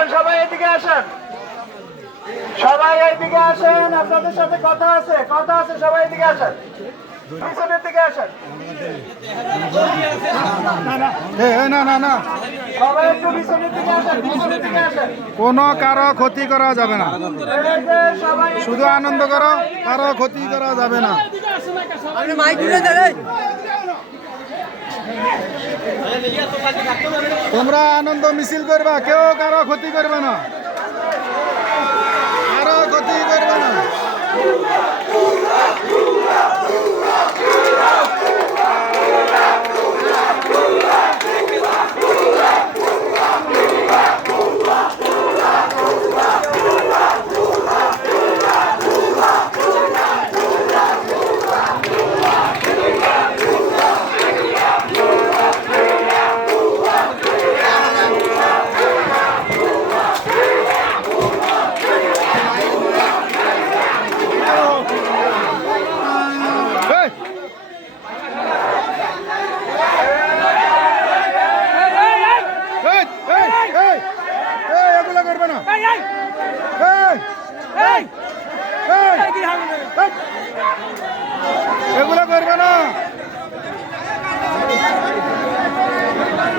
আসেন, সবাই এদিকে আসেন, সবাই এদিকে আসেন, আপনাদের সাথে কথা আছে, সবাই এদিকে আসেন, পিছনের দিকে আসেন। সবাই একটু পিছনের দিকে আসেন, পিছনের দিকে আসেন। কোনো কারো ক্ষতি করা যাবে না, এই যে সবাই শুধু আনন্দ করো, কারো ক্ষতি করা যাবে না। তোমরা আনন্দ মিছিল করবা, কেউ কারো ক্ষতি করবে না, কারো ক্ষতি করবে না। এগুলো করবে না, এগুলো করবে না,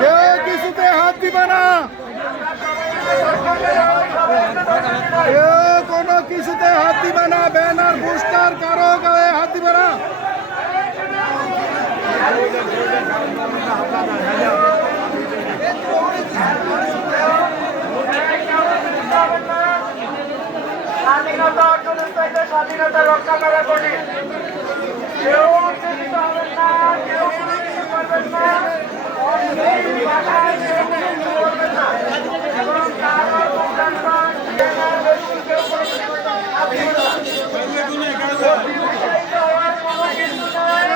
কেউ কিছুতে হাত দিবে না, কেউ কোনো কিছুতে হাত দিবে না, ব্যানার পোস্টার কারো গায়ে হাত দিবে না। স্বাধীনতা অর্জনের চাইতে স্বাধীনতা রক্ষা করা কঠিন। কেউ উত্তেজিত হবেন না, কেউ কোনো কিছু করবেন না, অশ্লীল ভাষায় কেউ কিছু বলবেন না, এবং কারো দোকানপাট, ব্যানার, বেলুন কেউ কোনো কিছু আনবেন না। উৎসাহিত হওয়ার কোনো কিছু নাই।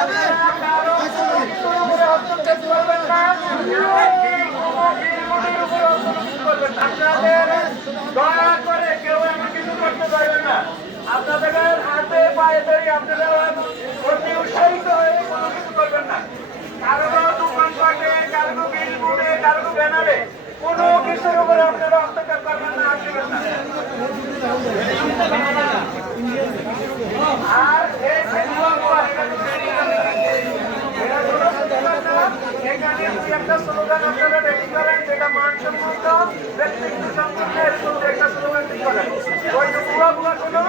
আপনারা কারো কোনো কিছুর উপরে হস্তক্ষেপ করবেন না, কোনো বিলবোর্ডের উপরে হস্তক্ষেপ করবেন না। আপনাদের দয়া করে কেউ এমন কিছু করতে পারবেন না। আপনাদের হাতে পায়ে ধরে আপনারা অতি উৎসাহিত হয়ে কোনো কিছু করবেন না। কারো দোকানপাটে, কারো বিলবোর্ডে, কারো ব্যানারে কোনো কিছুর উপরে আপনারা হস্তক্ষেপ করবেন না, আসবেন না। আর এখানে একটা স্লোগান আপনারা রেডি করেন, যেটা মানসম্মত, ব্যক্তিত্ব সম্পন্ন, এরকম একটা স্লোগান ঠিক করেন। ওই যে বুয়া বুয়া কোনো